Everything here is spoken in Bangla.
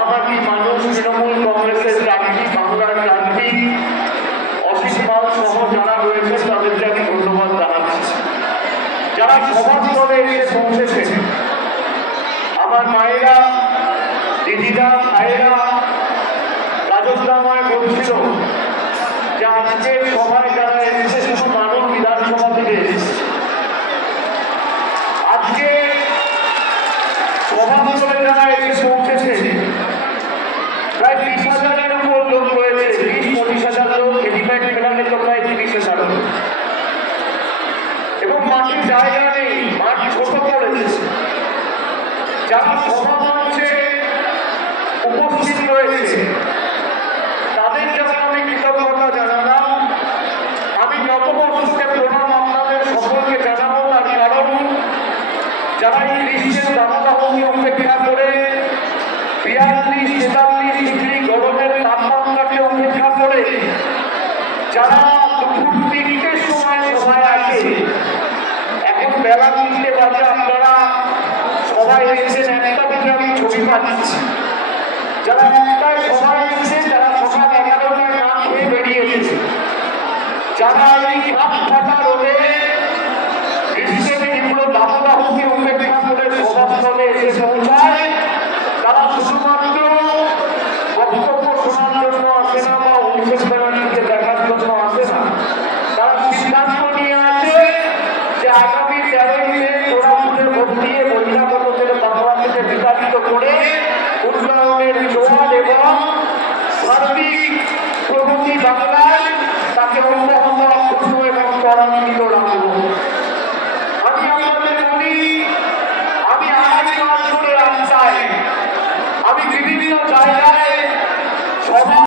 আগামী মানুষ তৃণমূল কংগ্রেসের প্রার্থী, বাংলার প্রার্থী অসিত পাল সহ যারা রয়েছে তাদেরকে আমি ধন্যবাদ জানাচ্ছি। যারা সভাস্থলে এসে পৌঁছেছে, আমার মায়েরা, দিদিরা, ভাইয়েরা রাজস্থানময় বলছিল যে আজকের সভায় যারা এসেছে শুধু মানুষ বিধানসভা থেকে এসেছে। আজকে সভাস্থলে যারা এসে পৌঁছেছে প্রায় 30,000-এর উপর লোক রয়েছে। 20-25,000 লোক, এলিফ্যান্ট মেলানে তো প্রায় 30,000 লোক, এবং মাটির জায়গা নেই, মাঠ ছোট করেছে। যারা সভামঞ্চে উপস্থিত রয়েছে তাদের যখন আমি কৃতজ্ঞতা জানালাম, আমি নববর্ষকে প্রণাম আপনাদের সকলকে জানাবো। তার কারণ যারা এই গ্রীষ্মের দাবদাহকে উপেক্ষা করে 42-43 ডিগ্রি গরমের তাপমাত্রাকে উপেক্ষা করে যারা দুপুর 3টের সময় সভায় আসে, এখন বেলা 3টে বাজে, আপনারা সবাই এসেছেন একটা দিকে, আমি ছবি পাচ্ছি। যারা একটাই সবাই এসেছে, যারা সকাল 11টায় না খেয়ে বেরিয়ে এসেছে, যারা এই হাত ফাটা রোদে গ্রীষ্মের তীব্র দাবদাহকে উপেক্ষা করে সভাস্থলে এসে পৌঁছায়, তারা শুধুমাত্র বক্তব্য শোনার জন্য আসে না বা অনুষ্ঠানকে দেখার জন্য আসে না। তারা সিদ্ধান্ত নিয়ে আসে যে আগামী 13 মে তোরাপুরে ভোট দিয়ে বহিরাগতদের বাংলা থেকে বিতাড়িত করে উন্নয়নের জোয়ার এবং সার্বিক প্রগতি বাংলায় তাকে অব্যাহত রাখবো এবং ত্বরান্বিত রাখবো। আমি আপনাদের বলি, আমি 2.5 মাস ধরে রাস্তায়, আমি বিভিন্ন জায়গায়